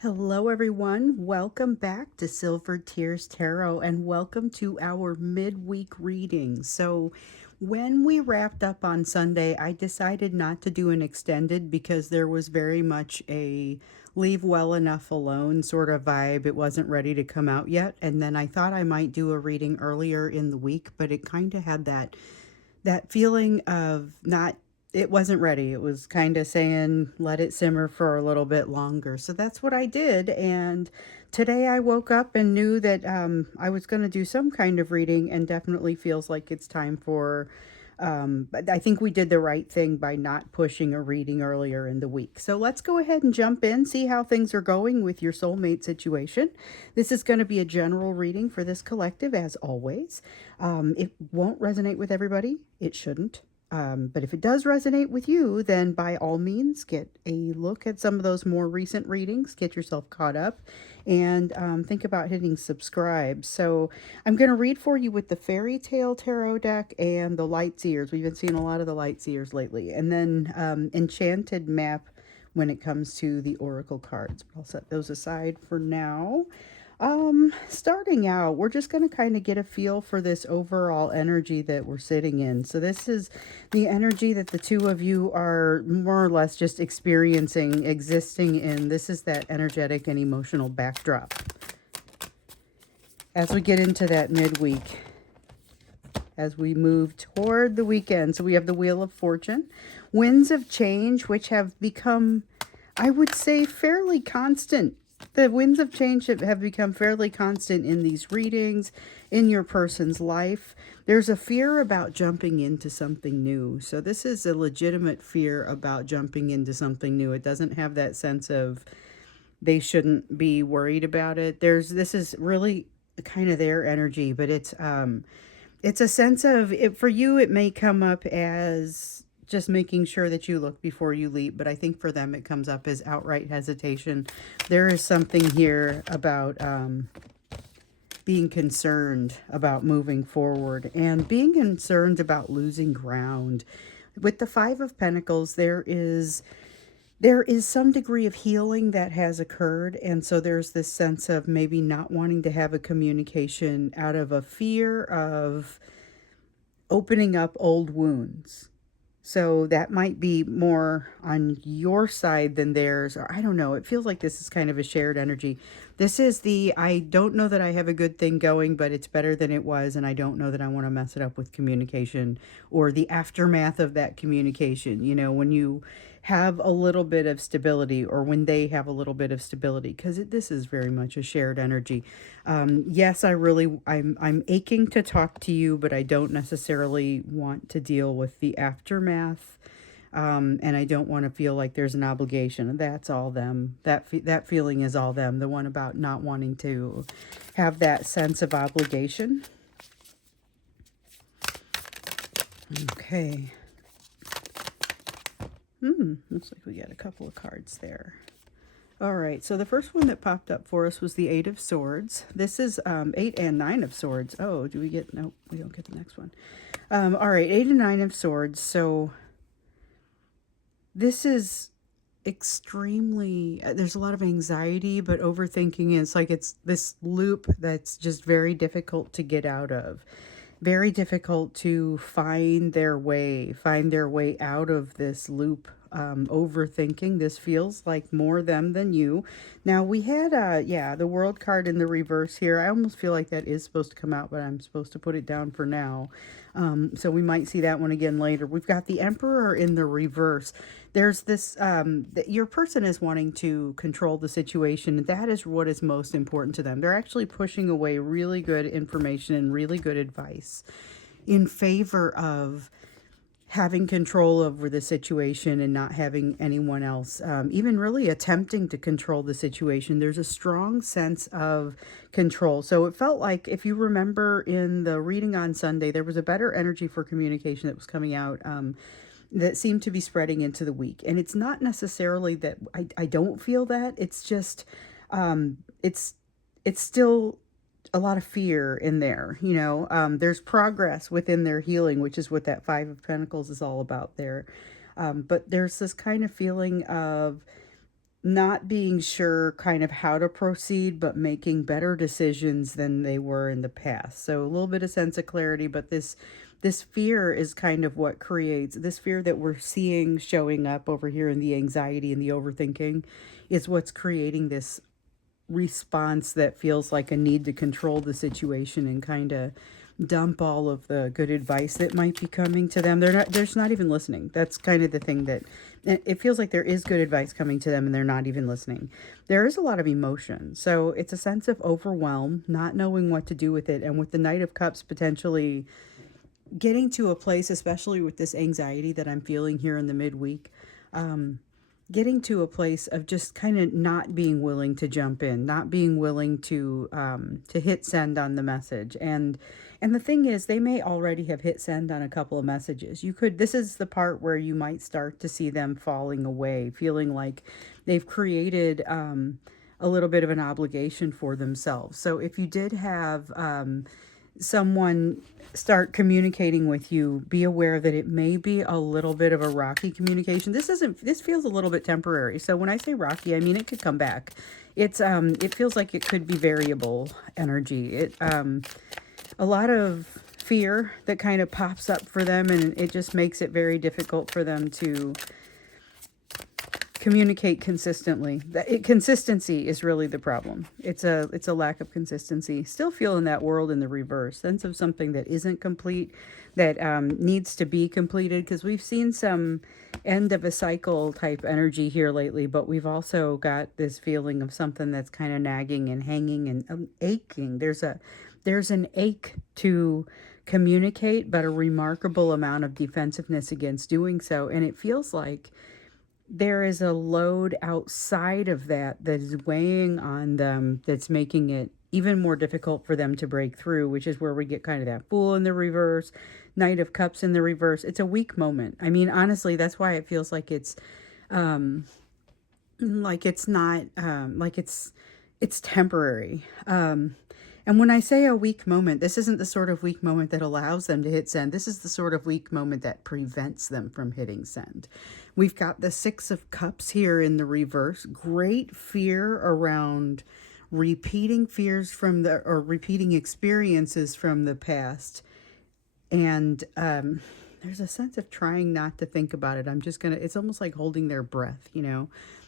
Hello, everyone. Welcome back to Silver Tears Tarot and welcome to our midweek reading. So, when we wrapped up on Sunday, I decided not to do an extended because there was very much a leave well enough alone sort of vibe. It wasn't ready to come out yet. And then I thought I might do a reading earlier in the week, but it kind of had that feeling of not it wasn't ready. It was kind of saying let it simmer for a little bit longer. So that's what I did, and today I woke up and knew that I was going to do some kind of reading, and definitely feels like it's time for but I think we did the right thing by not pushing a reading earlier in the week. So let's go ahead and jump in, see how things are going with your soulmate situation. This is going to be a general reading for this collective, as always. It won't resonate with everybody. It shouldn't. But if it does resonate with you, then by all means, get a look at some of those more recent readings, get yourself caught up, and think about hitting subscribe. So I'm going to read for you with the Fairy Tale Tarot deck and the Light Seers. We've been seeing a lot of the Light Seers lately. And then Enchanted Map when it comes to the Oracle cards. I'll set those aside for now. Starting out, we're just going to kind of get a feel for this overall energy that we're sitting in. So this is the energy that the two of you are more or less just experiencing, existing in. This is that energetic and emotional backdrop. As we get into that midweek, as we move toward the weekend. So we have the Wheel of Fortune, winds of change, which have become, I would say, fairly constant. The winds of change have become fairly constant in these readings, in your person's life. There's a fear about jumping into something new. So this is a legitimate fear about jumping into something new. It doesn't have that sense of they shouldn't be worried about it. This is really kind of their energy, but it's a sense of it for you. It may come up as just making sure that you look before you leap, but I think for them it comes up as outright hesitation. There is something here about being concerned about moving forward and being concerned about losing ground. With the Five of Pentacles, there is some degree of healing that has occurred, and so there's this sense of maybe not wanting to have a communication out of a fear of opening up old wounds. So that might be more on your side than theirs, or I don't know. It feels like this is kind of a shared energy. This is I don't know that I have a good thing going, but it's better than it was, and I don't know that I want to mess it up with communication or the aftermath of that communication. You know, when you have a little bit of stability, or when they have a little bit of stability, because this is very much a shared energy. Yes, I'm aching to talk to you, but I don't necessarily want to deal with the aftermath. And I don't want to feel like there's an obligation. That's all them. That feeling is all them. The one about not wanting to have that sense of obligation. Okay. Looks like we got a couple of cards there. All right, so the first one that popped up for us was the Eight of Swords. This is 8 and 9 of Swords. Oh, do we get... No, we don't get the next one. All right, 8 and 9 of Swords. So this is extremely... there's a lot of anxiety, but overthinking. It's like it's this loop that's just very difficult to get out of. Very difficult to find their way out of this loop. Overthinking. This feels like more them than you. Now we had the World card in the reverse here. I almost feel like that is supposed to come out, but I'm supposed to put it down for now. So we might see that one again later. We've got the Emperor in the reverse. There's this your person is wanting to control the situation. That is what is most important to them. They're actually pushing away really good information and really good advice in favor of having control over the situation and not having anyone else even really attempting to control the situation. There's a strong sense of control. So it felt like, if you remember in the reading on Sunday, there was a better energy for communication that was coming out that seemed to be spreading into the week. And it's not necessarily that I don't feel that. It's just it's still a lot of fear in there. There's progress within their healing, which is what that Five of Pentacles is all about there. But there's this kind of feeling of not being sure kind of how to proceed, but making better decisions than they were in the past. So a little bit of sense of clarity, but this fear is kind of what creates this fear that we're seeing showing up over here in the anxiety and the overthinking is what's creating this response that feels like a need to control the situation and kind of dump all of the good advice that might be coming to them. There's not even listening. That's kind of the thing that it feels like there is good advice coming to them and they're not even listening. There is a lot of emotion. So it's a sense of overwhelm, not knowing what to do with it. And with the Knight of Cups potentially getting to a place, especially with this anxiety that I'm feeling here in the midweek, getting to a place of just kind of not being willing to jump in, not being willing to hit send on the message. And the thing is, they may already have hit send on a couple of messages. This is the part where you might start to see them falling away, feeling like they've created a little bit of an obligation for themselves. So if you did have someone start communicating with you, be aware that it may be a little bit of a rocky communication. This feels a little bit temporary. So when I say rocky, I mean it could come back. It feels like it could be variable energy. A lot of fear that kind of pops up for them, and it just makes it very difficult for them to communicate consistently. Consistency is really the problem. It's a lack of consistency. Still feeling that world in the reverse, sense of something that isn't complete, that needs to be completed, because we've seen some end of a cycle type energy here lately, but we've also got this feeling of something that's kind of nagging and hanging and aching. There's an ache to communicate, but a remarkable amount of defensiveness against doing so. And it feels like there is a load outside of that is weighing on them, that's making it even more difficult for them to break through, which is where we get kind of that Fool in the reverse, Knight of Cups in the reverse. It's a weak moment. I mean, honestly, that's why it feels like it's not it's temporary. And when I say a weak moment, this isn't the sort of weak moment that allows them to hit send. This is the sort of weak moment that prevents them from hitting send. We've got the Six of Cups here in the reverse. Great fear around repeating repeating experiences from the past. And there's a sense of trying not to think about it. It's almost like holding their breath,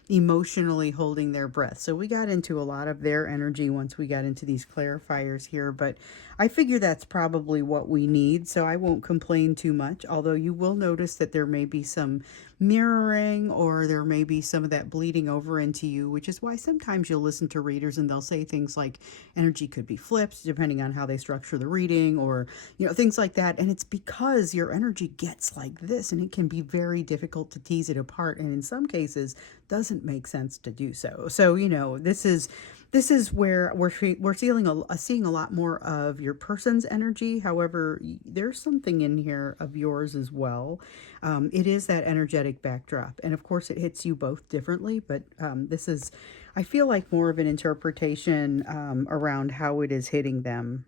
emotionally holding their breath. So we got into a lot of their energy once we got into these clarifiers here, but I figure that's probably what we need, so I won't complain too much, although you will notice that there may be some mirroring, or there may be some of that bleeding over into you, which is why sometimes you'll listen to readers and they'll say things like energy could be flipped depending on how they structure the reading, or things like that. And it's because your energy gets like this, and it can be very difficult to tease it apart, and in some cases doesn't make sense to do so. So this is where we're seeing a lot more of your person's energy. However, there's something in here of yours as well. It is that energetic backdrop, and of course it hits you both differently, but this is, I feel like, more of an interpretation around how it is hitting them.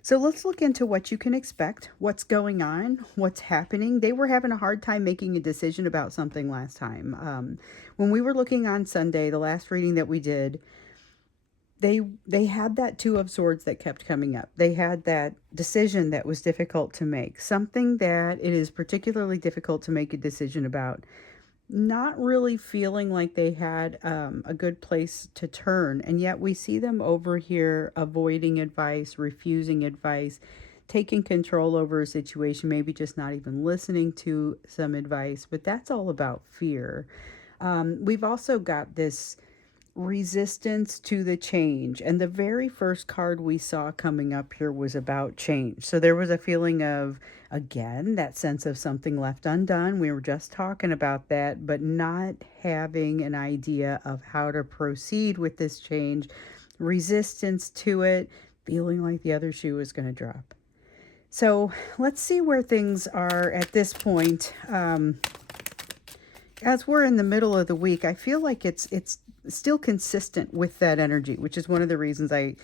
So let's look into what you can expect, what's going on, what's happening. They were having a hard time making a decision about something last time. When we were looking on Sunday, the last reading that we did, they had that Two of Swords that kept coming up. They had that decision that was difficult to make, something that it is particularly difficult to make a decision about. Not really feeling like they had a good place to turn, and yet we see them over here avoiding advice, refusing advice, taking control over a situation, maybe just not even listening to some advice, but that's all about fear. We've also got this resistance to the change, and the very first card we saw coming up here was about change. So there was a feeling of, again, that sense of something left undone. We were just talking about that, but not having an idea of how to proceed with this change, resistance to it, feeling like the other shoe is going to drop. So let's see where things are at this point. As we're in the middle of the week, I feel like it's still consistent with that energy, which is one of the reasons I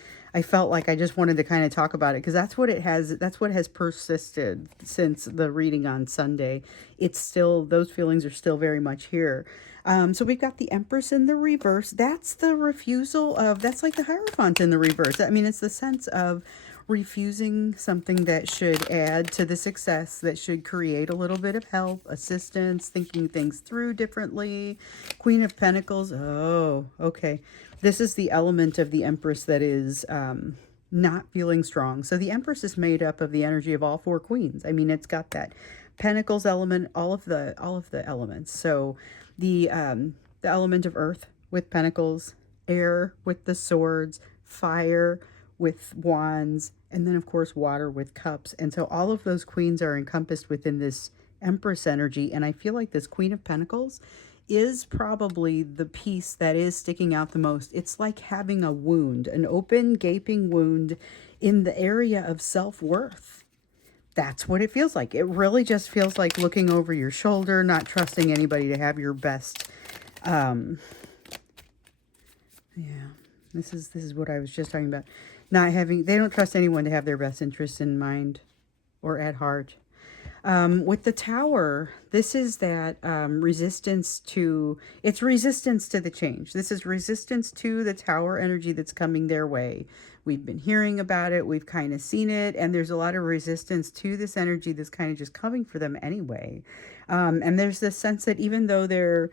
felt like I just wanted to kind of talk about it, because that's what has persisted since the reading on Sunday. It's still, those feelings are still very much here. So we've got the Empress in the reverse. That's the refusal of, that's like the Hierophant in the reverse. I mean, it's the sense of refusing something that should add to the success, that should create a little bit of help, assistance, thinking things through differently. Queen of Pentacles. Oh, okay. This is the element of the Empress that is not feeling strong. So the Empress is made up of the energy of all four queens. I mean, it's got that Pentacles element, all of the elements. So the element of earth with pentacles, air with the swords, fire with wands, and then of course water with cups. And so all of those queens are encompassed within this Empress energy. And I feel like this Queen of Pentacles is probably the piece that is sticking out the most. It's like having a wound, an open, gaping wound in the area of self-worth. That's what it feels like. It really just feels like looking over your shoulder, not trusting anybody to have your best. Yeah, this is what I was just talking about. Not having, they don't trust anyone to have their best interests in mind or at heart. With the Tower, this is that resistance to, it's resistance to the change. This is resistance to the Tower energy that's coming their way. We've been hearing about it. We've kind of seen it. And there's a lot of resistance to this energy that's kind of just coming for them anyway. And there's this sense that even though there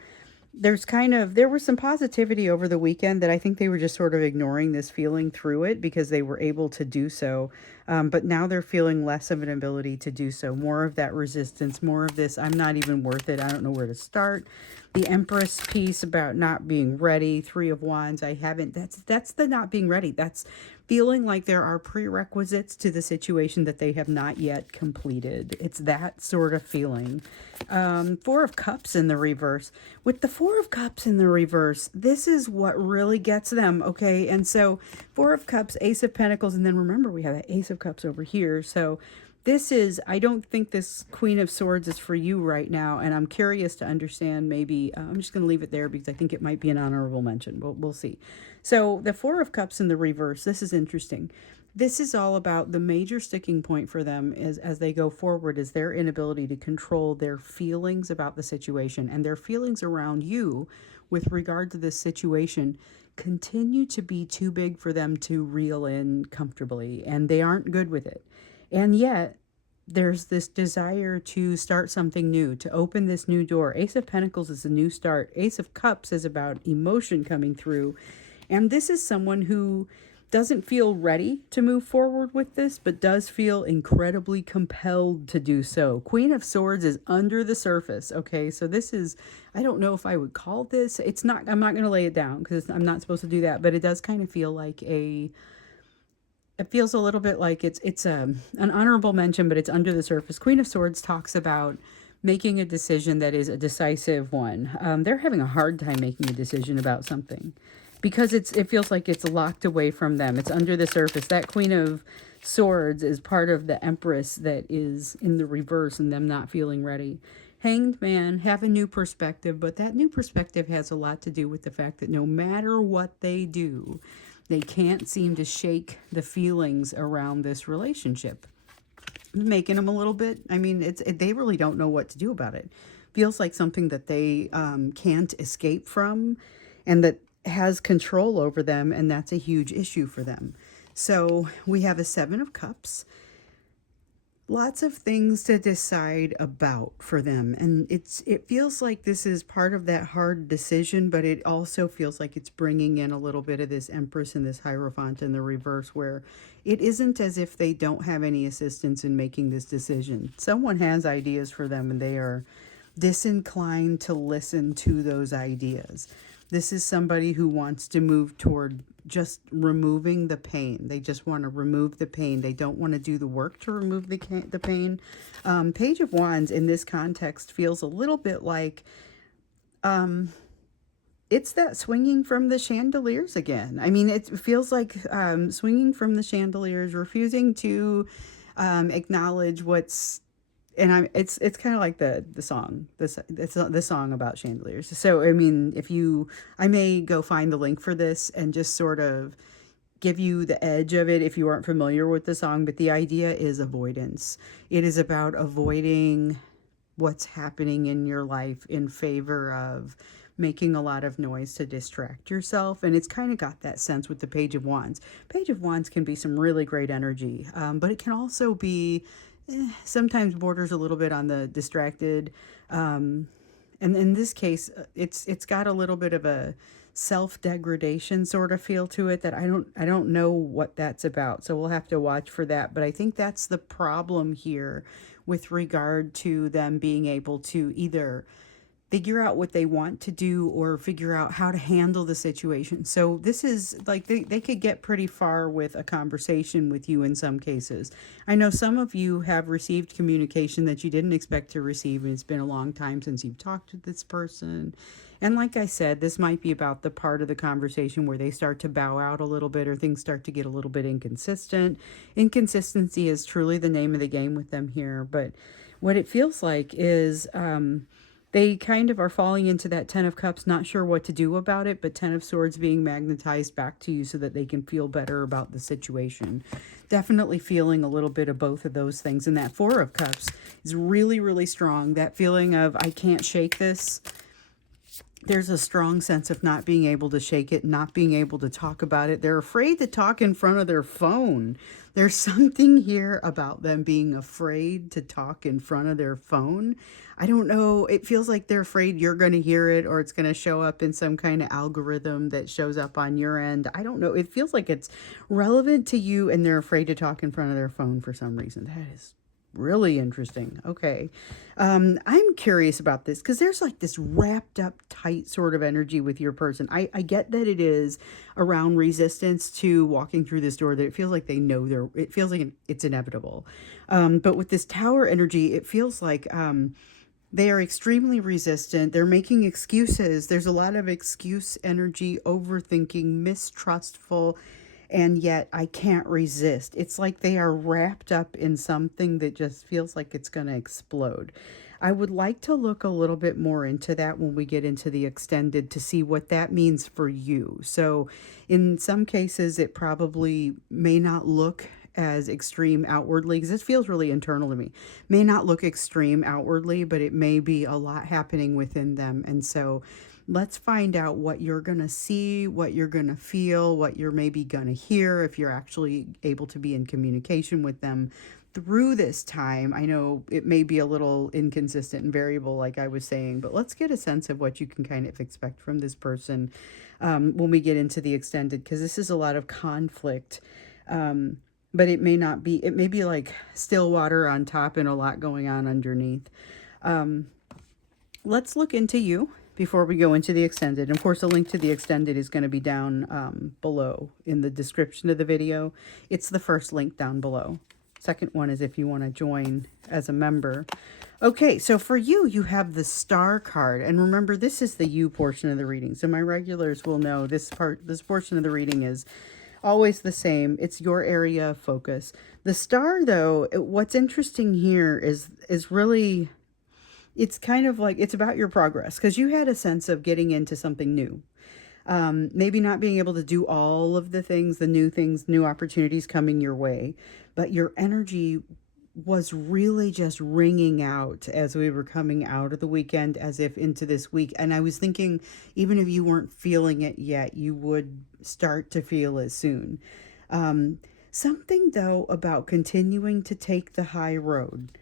was some positivity over the weekend, that I think they were just sort of ignoring this feeling through it because they were able to do so. But now they're feeling less of an ability to do so. More of that resistance, more of this, I'm not even worth it. I don't know where to start. The Empress piece about not being ready, Three of Wands, that's the not being ready. That's feeling like there are prerequisites to the situation that they have not yet completed. It's that sort of feeling. Four of Cups in the reverse. With the Four of Cups in the reverse, this is what really gets them, okay? And so Four of Cups, Ace of Pentacles, and then remember we have that Ace of Cups over here. So this is, I don't think this Queen of Swords is for you right now, and I'm curious to understand maybe, I'm just going to leave it there because I think it might be an honorable mention. We'll see. So the Four of Cups in the reverse, this is interesting. This is all about the major sticking point for them as they go forward is their inability to control their feelings about the situation, and their feelings around you with regard to this situation continue to be too big for them to reel in comfortably, and they aren't good with it. And yet there's this desire to start something new, to open this new door. Ace of Pentacles is a new start. Ace of Cups is about emotion coming through. And this is someone who doesn't feel ready to move forward with this, but does feel incredibly compelled to do so. Queen of Swords is under the surface, okay? So this is, I don't know if I would call this, it's not, I'm not going to lay it down because I'm not supposed to do that, but it does kind of feel like it feels a little bit like it's an honorable mention, but it's under the surface. Queen of Swords talks about making a decision that is a decisive one. They're having a hard time making a decision about something because it feels like it's locked away from them. It's under the surface. That Queen of Swords is part of the Empress that is in the reverse and them not feeling ready. Hanged Man, have a new perspective, but that new perspective has a lot to do with the fact that no matter what they do, they can't seem to shake the feelings around this relationship, making them a little bit, I mean, they really don't know what to do about it. Feels like something that they can't escape from and that has control over them, and that's a huge issue for them. So we have a Seven of Cups. Lots of things to decide about for them, and it feels like this is part of that hard decision, but it also feels like it's bringing in a little bit of this Empress and this Hierophant in the reverse, where it isn't as if they don't have any assistance in making this decision. Someone has ideas for them and they are disinclined to listen to those ideas. This is somebody who wants to move toward just removing the pain. They just want to remove the pain. They don't want to do the work to remove the pain. Page of Wands in this context feels a little bit like it's that swinging from the chandeliers again. I mean, it feels like swinging from the chandeliers, refusing to acknowledge what's, and it's kind of like the song, the song about chandeliers. So I mean, I may go find the link for this and just sort of give you the edge of it if you aren't familiar with the song, but the idea is avoidance. It is about avoiding what's happening in your life in favor of making a lot of noise to distract yourself. And it's kind of got that sense with the Page of Wands. Page of Wands can be some really great energy, but it can also be sometimes borders a little bit on the distracted. And in this case, it's got a little bit of a self-degradation sort of feel to it that I don't know what that's about. So we'll have to watch for that. But I think that's the problem here with regard to them being able to either figure out what they want to do or figure out how to handle the situation. So this is like they could get pretty far with a conversation with you in some cases. I know some of you have received communication that you didn't expect to receive, and it's been a long time since you've talked with this person. And like I said, this might be about the part of the conversation where they start to bow out a little bit or things start to get a little bit inconsistent. Inconsistency is truly the name of the game with them here. But what it feels like is they kind of are falling into that Ten of Cups, not sure what to do about it, but Ten of Swords being magnetized back to you so that they can feel better about the situation. Definitely feeling a little bit of both of those things. And that Four of Cups is really, really strong. That feeling of, I can't shake this. There's a strong sense of not being able to shake it, not being able to talk about it. They're afraid to talk in front of their phone. There's something here about them being afraid to talk in front of their phone. I don't know. It feels like they're afraid you're going to hear it or it's going to show up in some kind of algorithm that shows up on your end. I don't know. It feels like it's relevant to you and they're afraid to talk in front of their phone for some reason. That is really interesting. Okay. I'm curious about this because there's like this wrapped up tight sort of energy with your person. I get that it is around resistance to walking through this door, that it feels like they know it feels like it's inevitable. But with this Tower energy, it feels like they are extremely resistant. They're making excuses. There's a lot of excuse energy, overthinking, mistrustful, and yet I can't resist. It's like they are wrapped up in something that just feels like it's going to explode. I would like to look a little bit more into that when we get into the extended to see what that means for you. So in some cases, it probably may not look as extreme outwardly, because this feels really internal to me. May not look extreme outwardly, but it may be a lot happening within them. And so let's find out what you're going to see, what you're going to feel, what you're maybe going to hear if you're actually able to be in communication with them through this time. I know it may be a little inconsistent and variable, like I was saying, but let's get a sense of what you can kind of expect from this person when we get into the extended, because this is a lot of conflict. But it may not be, it may be like still water on top and a lot going on underneath. Let's look into you before we go into the extended. And of course, the link to the extended is going to be down below in the description of the video. It's the first link down below. Second one is if you want to join as a member. Okay, so for you, you have the Star card. And remember, this is the you portion of the reading. So my regulars will know this portion of the reading is always the same. It's your area of focus. The Star, though, what's interesting here is really, it's kind of like, it's about your progress, because you had a sense of getting into something new. Maybe not being able to do all of the things, new opportunities coming your way, but your energy was really just ringing out as we were coming out of the weekend, as if into this week. And I was thinking, even if you weren't feeling it yet, you would start to feel it soon. Something, though, about continuing to take the high road.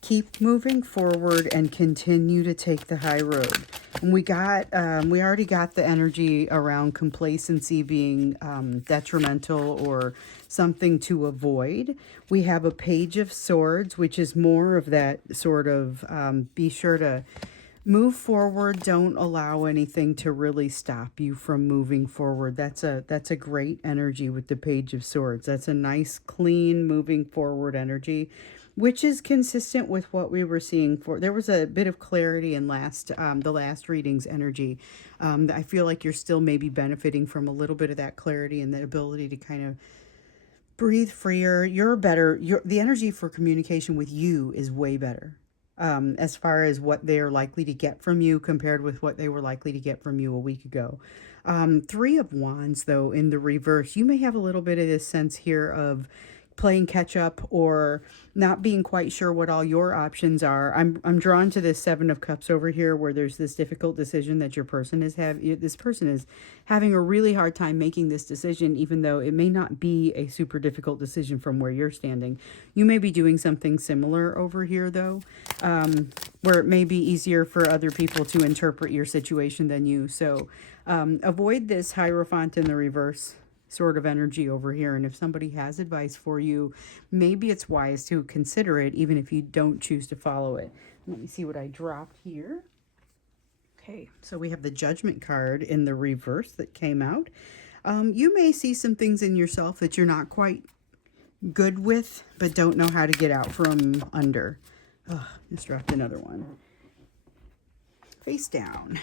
Keep moving forward and continue to take the high road. And we already got the energy around complacency being detrimental or something to avoid. We have a Page of Swords, which is more of that sort of be sure to move forward. Don't allow anything to really stop you from moving forward. That's a great energy with the Page of Swords. That's a nice, clean, moving forward energy, which is consistent with what we were seeing for. There was a bit of clarity in the last reading's energy. I feel like you're still maybe benefiting from a little bit of that clarity and the ability to kind of breathe freer. The energy for communication with you is way better. As far as what they're likely to get from you compared with what they were likely to get from you a week ago. Three of Wands, though, in the reverse, you may have a little bit of this sense here of playing catch up or not being quite sure what all your options are. I'm drawn to this Seven of Cups over here, where there's this difficult decision that this person is having a really hard time making this decision, even though it may not be a super difficult decision from where you're standing. You may be doing something similar over here, though, where it may be easier for other people to interpret your situation than you. So avoid this Hierophant in the reverse sort of energy over here. And if somebody has advice for you, maybe it's wise to consider it, even if you don't choose to follow it. Let me see what I dropped here. Okay, so we have the Judgment card in the reverse that came out. You may see some things in yourself that you're not quite good with, but don't know how to get out from under. Oh, just dropped another one. Face down.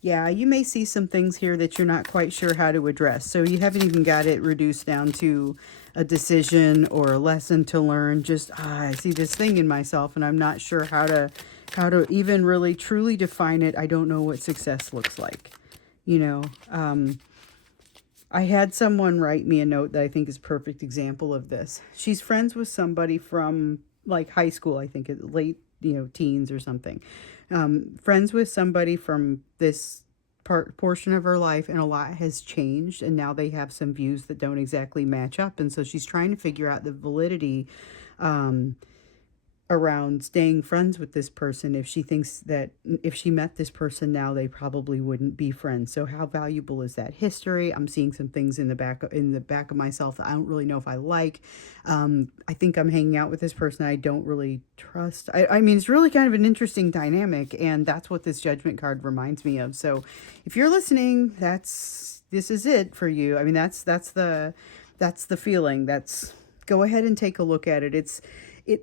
Yeah, you may see some things here that you're not quite sure how to address. So you haven't even got it reduced down to a decision or a lesson to learn. Just, I see this thing in myself and I'm not sure how to even really truly define it. I don't know what success looks like. You know, I had someone write me a note that I think is a perfect example of this. She's friends with somebody from like high school, I think, late, teens or something. Friends with somebody from this portion of her life, and a lot has changed, and now they have some views that don't exactly match up, and so she's trying to figure out the validity around staying friends with this person if she thinks that if she met this person now, they probably wouldn't be friends. So how valuable is that history? I'm seeing some things in the back of myself that I don't really know if I like. I think I'm hanging out with this person I don't really trust. I mean, it's really kind of an interesting dynamic, and that's what this Judgment card reminds me of. So if you're listening, this is it for you. I mean, that's the feeling. Go ahead and take a look at it.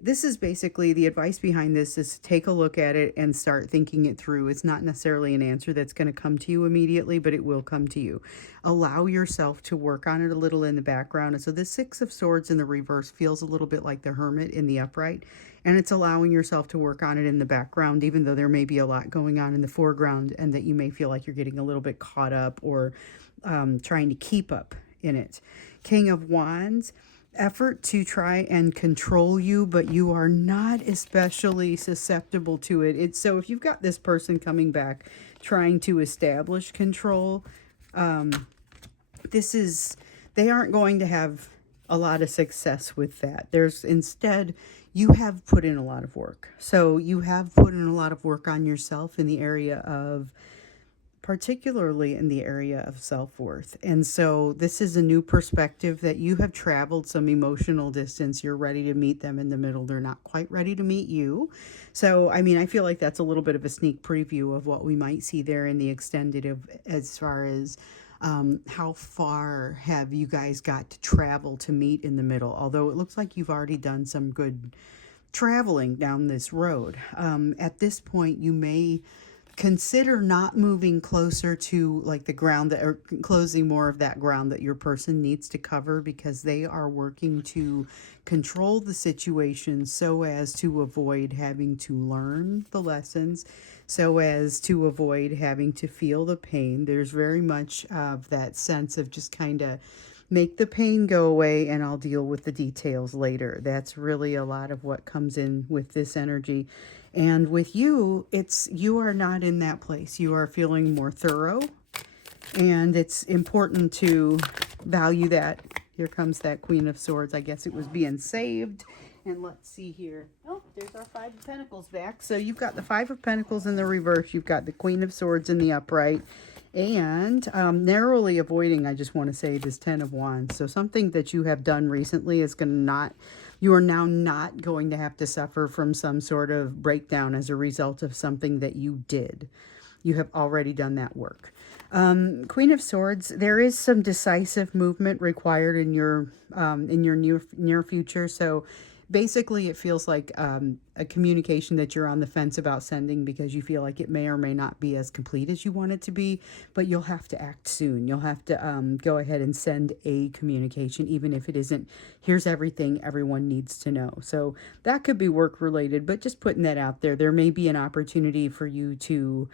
This is basically the advice behind this is to take a look at it and start thinking it through. It's not necessarily an answer that's going to come to you immediately, but it will come to you. Allow yourself to work on it a little in the background. And so the Six of Swords in the reverse feels a little bit like the Hermit in the upright. And it's allowing yourself to work on it in the background, even though there may be a lot going on in the foreground and that you may feel like you're getting a little bit caught up or trying to keep up in it. King of Wands. Effort to try and control you, but you are not especially susceptible to it. So if you've got this person coming back trying to establish control, they aren't going to have a lot of success with that. Instead, you have put in a lot of work. So you have put in a lot of work on yourself in the area of particularly in the area of self-worth. And so this is a new perspective that you have traveled some emotional distance. You're ready to meet them in the middle. They're not quite ready to meet you. So, I mean, I feel like that's a little bit of a sneak preview of what we might see there in the extended as far as how far have you guys got to travel to meet in the middle? Although it looks like you've already done some good traveling down this road. At this point, you may consider not moving closer to like the ground or closing more of that ground that your person needs to cover, because they are working to control the situation so as to avoid having to learn the lessons, so as to avoid having to feel the pain. There's very much of that sense of just kind of make the pain go away and I'll deal with the details later. That's really a lot of what comes in with this energy. And with you, you are not in that place. You are feeling more thorough, and it's important to value that. Here comes that Queen of Swords. I guess it was being saved. And let's see here. Oh, there's our Five of Pentacles back. So you've got the Five of Pentacles in the reverse. You've got the Queen of Swords in the upright. And narrowly avoiding, I just want to say, this Ten of Wands. So something that you have done recently is going to not... You are now not going to have to suffer from some sort of breakdown as a result of something that you did. You have already done that work. Queen of Swords, there is some decisive movement required in your near future. So basically, it feels like a communication that you're on the fence about sending because you feel like it may or may not be as complete as you want it to be, but you'll have to act soon. You'll have to go ahead and send a communication, even if it isn't, here's everything everyone needs to know. So that could be work related, but just putting that out there. There may be an opportunity for you to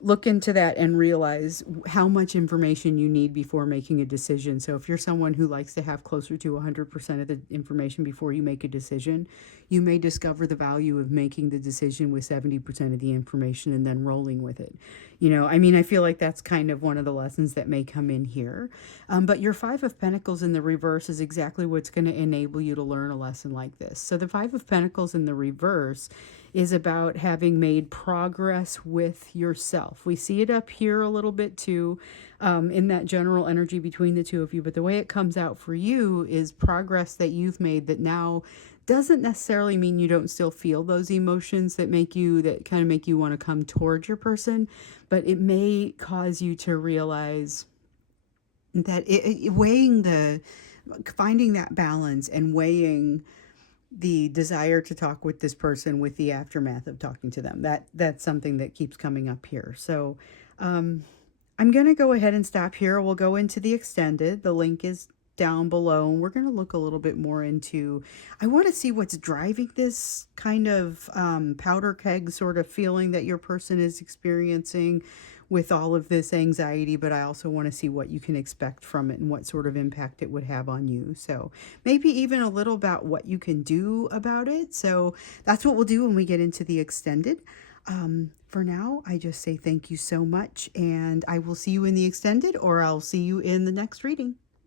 look into that and realize how much information you need before making a decision. So if you're someone who likes to have closer to 100% of the information before you make a decision, you may discover the value of making the decision with 70% of the information and then rolling with it. I mean, I feel like that's kind of one of the lessons that may come in here. But your Five of Pentacles in the reverse is exactly what's going to enable you to learn a lesson like this. So the Five of Pentacles in the reverse is about having made progress with yourself. We see it up here a little bit too, in that general energy between the two of you. But the way it comes out for you is progress that you've made that now doesn't necessarily mean you don't still feel those emotions that kind of make you want to come towards your person, but it may cause you to realize that finding that balance and weighing the desire to talk with this person with the aftermath of talking to them. That's something that keeps coming up here. So I'm going to go ahead and stop here. We'll go into the extended. The link is down below. And we're going to look a little bit more into, I want to see what's driving this kind of powder keg sort of feeling that your person is experiencing with all of this anxiety, but I also want to see what you can expect from it and what sort of impact it would have on you. So maybe even a little about what you can do about it. So that's what we'll do when we get into the extended. For now, I just say thank you so much, and I will see you in the extended, or I'll see you in the next reading.